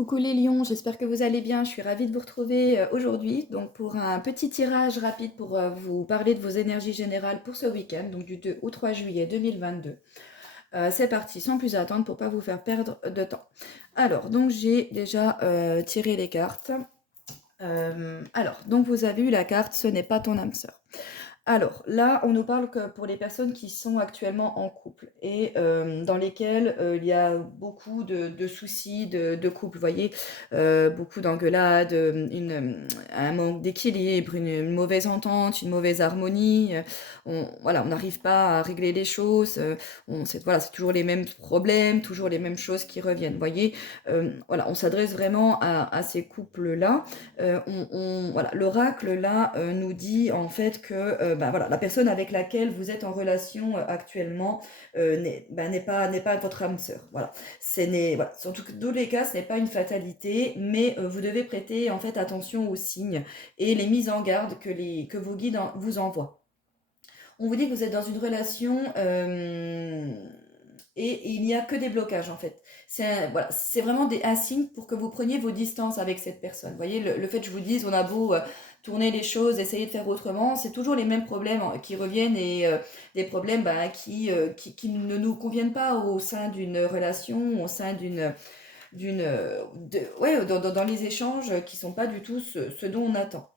Coucou les lions, j'espère que vous allez bien. Je suis ravie de vous retrouver aujourd'hui donc pour un petit tirage rapide pour vous parler de vos énergies générales pour ce week-end, donc du 2 au 3 juillet 2022. C'est parti, sans plus attendre pour pas vous faire perdre de temps. Alors, donc j'ai déjà tiré les cartes. Alors, donc vous avez eu la carte «Ce n'est pas ton âme sœur». Alors là, on nous parle que pour les personnes qui sont actuellement en couple et dans lesquelles il y a beaucoup de soucis de couple, vous voyez, beaucoup d'engueulades, un manque d'équilibre, une mauvaise entente, une mauvaise harmonie. Voilà, on n'arrive pas à régler les choses. Voilà, c'est toujours les mêmes problèmes, toujours les mêmes choses qui reviennent. Vous voyez, voilà, on s'adresse vraiment à ces couples-là. Voilà, l'oracle là nous dit en fait que ben, voilà, la personne avec laquelle vous êtes en relation actuellement n'est pas votre âme sœur. Voilà, voilà. Surtout que dans les cas, ce n'est pas une fatalité, mais vous devez prêter en fait attention aux signes et les mises en garde que vos guides vous envoient. On vous dit que vous êtes dans une relation et il n'y a que des blocages en fait. Voilà, c'est vraiment un signe pour que vous preniez vos distances avec cette personne. Vous voyez, le fait que je vous dise, on a beau tourner les choses, essayer de faire autrement, c'est toujours les mêmes problèmes qui reviennent et des problèmes qui ne nous conviennent pas au sein d'une relation, au sein ouais, dans les échanges qui sont pas du tout ce dont on attend.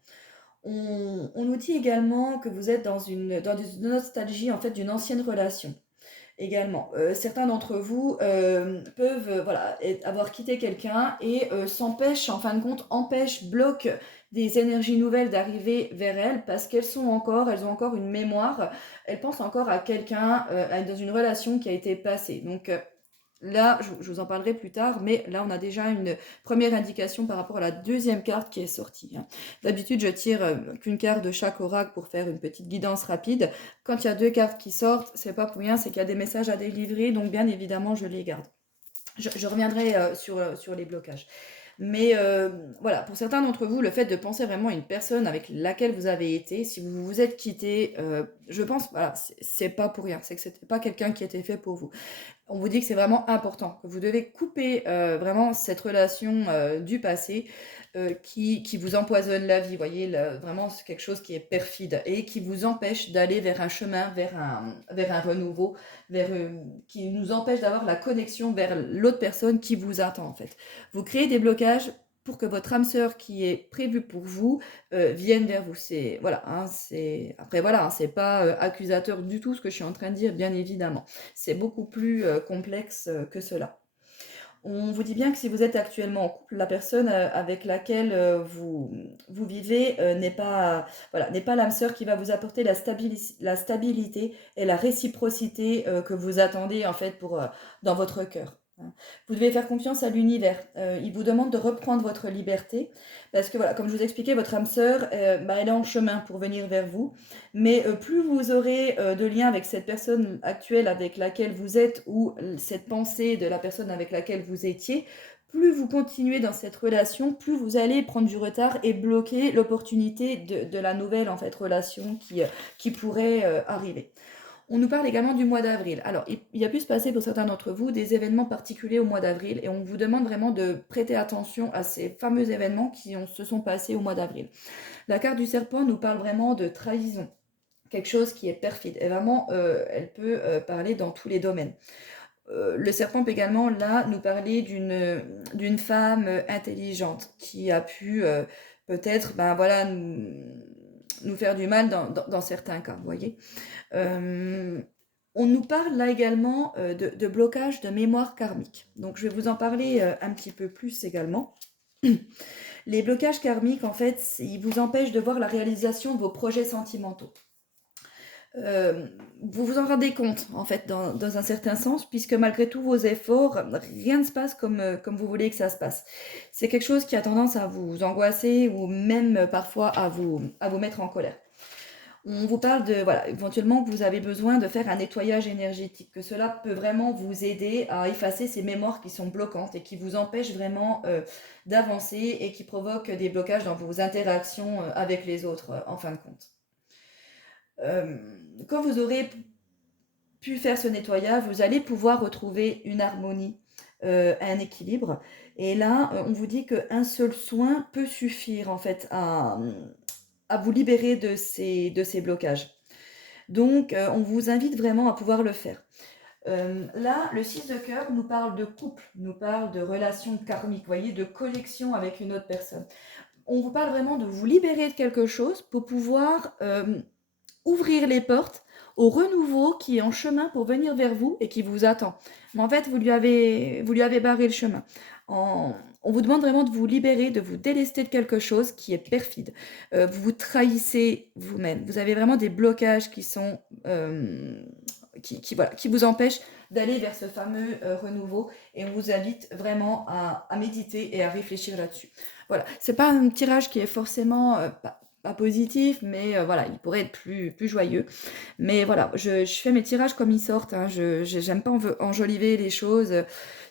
On nous dit également que vous êtes dans une nostalgie en fait d'une ancienne relation. Également, certains d'entre vous peuvent voilà, avoir quitté quelqu'un et s'empêchent, en fin de compte, bloquent des énergies nouvelles d'arriver vers elles parce elles ont encore une mémoire, elles pensent encore à quelqu'un dans une relation qui a été passée. Donc là, je vous en parlerai plus tard, mais là, on a déjà une première indication par rapport à la deuxième carte qui est sortie, hein. D'habitude, je tire qu'une carte de chaque oracle pour faire une petite guidance rapide. Quand il y a deux cartes qui sortent, c'est pas pour rien, c'est qu'il y a des messages à délivrer, donc bien évidemment, je les garde. Je reviendrai sur les blocages. Mais voilà, pour certains d'entre vous, le fait de penser vraiment à une personne avec laquelle vous avez été, si vous vous êtes quitté, je pense, voilà, c'est pas pour rien, c'est que c'était pas quelqu'un qui était fait pour vous. On vous dit que c'est vraiment important, que vous devez couper vraiment cette relation du passé qui vous empoisonne la vie. Vous voyez, vraiment, c'est quelque chose qui est perfide et qui vous empêche d'aller vers un chemin, vers un renouveau, qui nous empêche d'avoir la connexion vers l'autre personne qui vous attend, en fait. Vous créez des blocages pour que votre âme sœur qui est prévue pour vous vienne vers vous. Voilà, hein, après voilà, hein, c'est pas accusateur du tout ce que je suis en train de dire, bien évidemment. C'est beaucoup plus complexe que cela. On vous dit bien que si vous êtes actuellement en couple, la personne avec laquelle vous vivez voilà, n'est pas l'âme sœur qui va vous apporter la stabilité et la réciprocité que vous attendez en fait dans votre cœur, hein. Vous devez faire confiance à l'univers. Il vous demande de reprendre votre liberté parce que voilà, comme je vous expliquais, votre âme sœur, elle est en chemin pour venir vers vous. Mais plus vous aurez de liens avec cette personne actuelle avec laquelle vous êtes ou cette pensée de la personne avec laquelle vous étiez, plus vous continuez dans cette relation, plus vous allez prendre du retard et bloquer l'opportunité de la nouvelle en fait relation qui pourrait arriver. On nous parle également du mois d'avril. Alors, il a pu se passer pour certains d'entre vous des événements particuliers au mois d'avril et on vous demande vraiment de prêter attention à ces fameux événements se sont passés au mois d'avril. La carte du serpent nous parle vraiment de trahison, quelque chose qui est perfide. Et vraiment, elle peut parler dans tous les domaines. Le serpent peut également, là, nous parler d'une femme intelligente qui a pu peut-être, ben voilà, nous faire du mal dans certains cas, vous voyez. Euh, on nous parle là également de blocage de mémoire karmique. Donc je vais vous en parler un petit peu plus également. Les blocages karmiques, en fait, ils vous empêchent de voir la réalisation de vos projets sentimentaux. Vous vous en rendez compte, en fait, dans un certain sens, puisque malgré tous vos efforts, rien ne se passe comme vous voulez que ça se passe. C'est quelque chose qui a tendance à vous angoisser ou même parfois à vous mettre en colère. On vous parle voilà, éventuellement que vous avez besoin de faire un nettoyage énergétique, que cela peut vraiment vous aider à effacer ces mémoires qui sont bloquantes et qui vous empêchent vraiment d'avancer et qui provoquent des blocages dans vos interactions avec les autres, en fin de compte. Euh, Quand vous aurez pu faire ce nettoyage, vous allez pouvoir retrouver une harmonie un équilibre. Et là, on vous dit qu'un seul soin peut suffire en fait à vous libérer de ces blocages. Donc, on vous invite vraiment à pouvoir le faire. Là, le 6 de cœur nous parle de couple, nous parle de relations karmiques, vous voyez, de connexion avec une autre personne. On vous parle vraiment de vous libérer de quelque chose pour pouvoir ouvrir les portes au renouveau qui est en chemin pour venir vers vous et qui vous attend. Mais en fait, vous lui avez barré le chemin. On vous demande vraiment de vous libérer, de vous délester de quelque chose qui est perfide. Vous vous trahissez vous-même. Vous avez vraiment des blocages qui sont voilà, qui vous empêchent d'aller vers ce fameux renouveau. Et on vous invite vraiment à méditer et à réfléchir là-dessus. Voilà, c'est pas un tirage qui est forcément pas positif, mais voilà, il pourrait être plus joyeux. Mais voilà, je fais mes tirages comme ils sortent, hein, j'aime pas enjoliver les choses.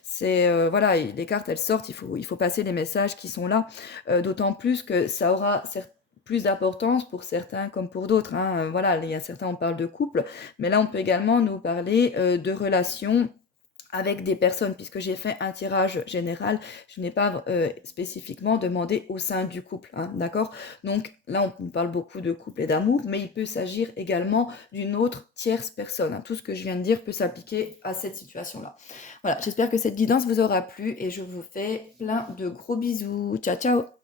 C'est voilà, les cartes elles sortent, il faut passer les messages qui sont là, d'autant plus que ça aura plus d'importance pour certains comme pour d'autres, hein. Voilà, il y a certains on parle de couple, mais là on peut également nous parler de relations avec des personnes, puisque j'ai fait un tirage général, je n'ai pas spécifiquement demandé au sein du couple, hein, d'accord? Donc là, on parle beaucoup de couple et d'amour, mais il peut s'agir également d'une autre tierce personne, hein. Tout ce que je viens de dire peut s'appliquer à cette situation-là. Voilà, j'espère que cette guidance vous aura plu et je vous fais plein de gros bisous. Ciao, ciao!